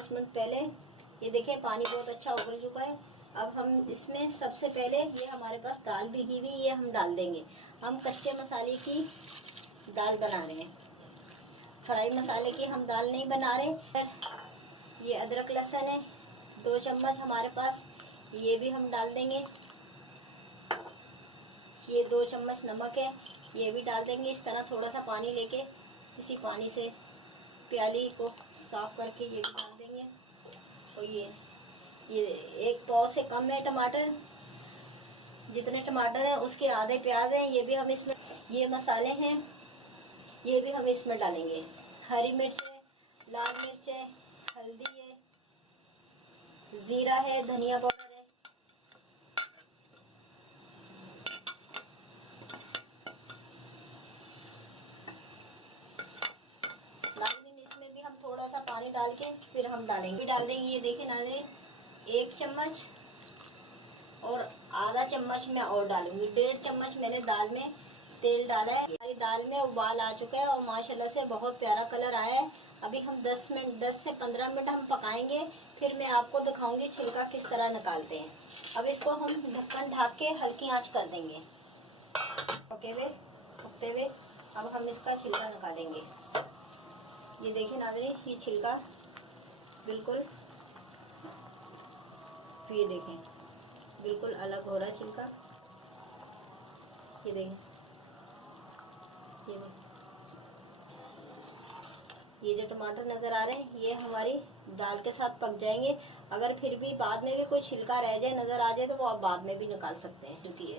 10 minute पहले। ये देखें पानी बहुत अच्छा उबल चुका है। अब हम इसमें सबसे पहले ये हमारे पास दाल भिगी हुई, ये हम डाल देंगे। हम कच्चे मसाले की दाल बना रहे हैं, फ्राई मसाले की हम दाल नहीं बना रहे। ये अदरक लहसुन है 2 चम्मच हमारे पास, ये भी हम डाल देंगे। ये 2 चम्मच नमक है, ये भी डाल देंगे। इस तरह थोड़ा सा पानी लेके इसी पानी से प्याली को साफ करके ये भी डाल देंगे। और ये 1 पाव से कम है टमाटर, जितने टमाटर हैं उसके आधे प्याज हैं, ये भी हम इसमें, ये मसाले हैं ये भी हम इसमें डालेंगे। हरी मिर्च है, लाल मिर्च है, हल्दी है, जीरा है, धनिया पाउडर है। इसमें भी हम थोड़ा सा पानी डाल के फिर हम डालेंगे। ये देखिए नाज़रीन 1 चम्मच और आधा चम्मच मैं और डालूंगी। 1.5 चम्मच मैंने दाल में तेल डाला है। हमारी दाल में उबाल आ चुका है और माशाल्लाह से बहुत प्यारा कलर आया है। अभी हम 10 से 15 मिनट हम पकाएंगे, फिर मैं आपको दिखाऊंगी छिलका किस तरह निकालते हैं। अब इसको हम ढक्कन ढक के हल्की आंच कर देंगे पकते हुए। अब हम इसका छिलका निकालेंगे। ये देखिए नाज़रीन, ये छिलका बिल्कुल, ये देखें बिल्कुल अलग हो रहा है छिलका। ये देखें, ये जो टमाटर नज़र आ रहे हैं ये हमारी दाल के साथ पक जाएंगे। अगर फिर भी बाद में भी कोई छिलका रह जाए, नज़र आ जाए, तो वो आप बाद में भी निकाल सकते हैं। चुकी है,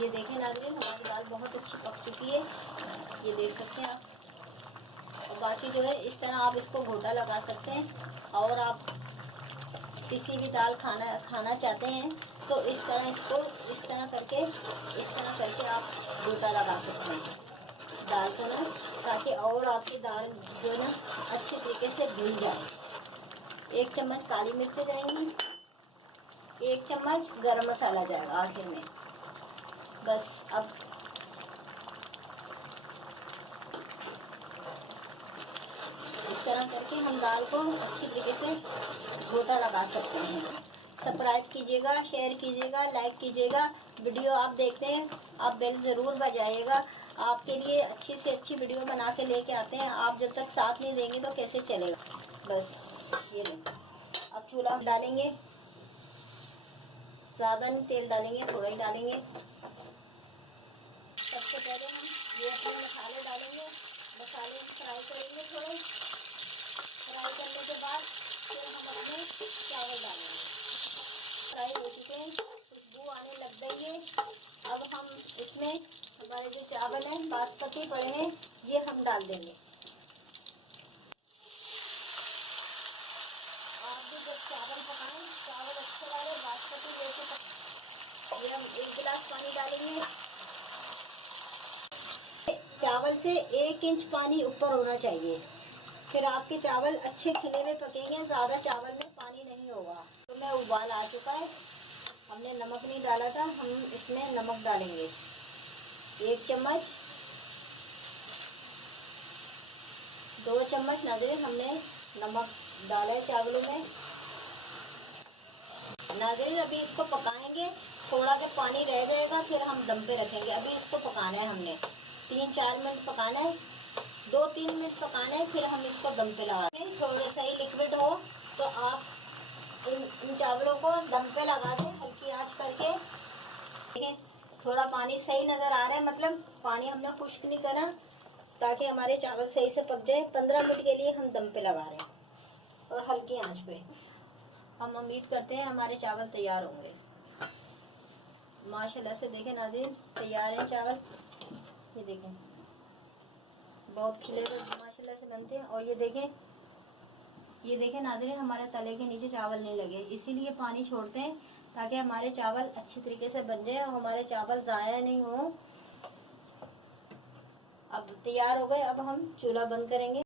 ये देखें नाज़रीन हमारी दाल बहुत अच्छी पक चुकी है, ये देख सकते हैं आप। और बाकी जो है इस तरह आप इसको घोटा लगा सकते हैं। और आप किसी भी दाल खाना चाहते हैं तो इस तरह करके आप घोटा लगा सकते हैं दाल को ना, ताकि और आपकी दाल जो है ना अच्छे तरीके से भून जाए। 1 चम्मच काली मिर्च जाएंगी, 1 चम्मच गरम मसाला जाएगा आखिर में। बस अब इस तरह करके हम दाल को अच्छी तरीके से घोटा लगा सकते हैं। सब्सक्राइब कीजिएगा, शेयर कीजिएगा, लाइक कीजिएगा। वीडियो आप देखते हैं आप बेल ज़रूर बजाइएगा। आपके लिए अच्छी से अच्छी वीडियो बना के लेके आते हैं। आप जब तक साथ नहीं देंगे तो कैसे चलेगा। बस ये लें। अब चूल्हा डालेंगे, ज़्यादा नहीं तेल डालेंगे, थोड़ा ही डालेंगे। सबसे पहले हम ये अपने मसाले डालेंगे, मसाले फ्राई करेंगे। थोड़े फ्राई करने के बाद फिर हम अपने चावल डालेंगे। फ्राई हो चुके हैं, खुशबू आने लग गई है। अब हम इसमें हमारे जो चावल हैं बासमती पड़े हैं ये हम डाल देंगे। आप भी जब चावल पकाएं, चावल अच्छे लगे बासमती जैसे। ये हम 1 गिलास पानी डालेंगे। चावल से 1 इंच पानी ऊपर होना चाहिए, फिर आपके चावल अच्छे खिले में पकेंगे। ज़्यादा चावल में पानी नहीं होगा। तो मैं उबाल आ चुका है, हमने नमक नहीं डाला था, हम इसमें नमक डालेंगे 1 चम्मच, 2 चम्मच नाज़रीन हमने नमक डाला है चावलों में। नाज़रीन अभी इसको पकाएंगे, थोड़ा सा पानी रह जाएगा फिर हम दम पे रखेंगे। अभी इसको पकाना है हमने 3-4 मिनट पकाना है, 2-3 मिनट पकाना है, फिर हम इसको दम पे लगा दें। थोड़े सही लिक्विड हो तो आप इन चावलों को दम पे लगा दें हल्की आंच करके। देखिए थोड़ा पानी सही नज़र आ रहा है, मतलब पानी हमने खुश्क नहीं करा, ताकि हमारे चावल सही से पक जाए। 15 मिनट के लिए हम दम पे लगा रहे हैं और हल्की आंच पे। हम उम्मीद करते हैं हमारे चावल तैयार होंगे। माशाल्लाह से देखें नाज़रीन तैयार हैं चावल। ये देखें बहुत खिले हुए माशाल्लाह से बनते हैं। और ये देखें नाज़रीन हमारे तले के नीचे चावल नहीं लगे, इसीलिए पानी छोड़ते हैं ताकि हमारे चावल अच्छी तरीके से बन जाए और हमारे चावल ज़ाया नहीं हो। अब तैयार हो गए, अब हम चूल्हा बंद करेंगे।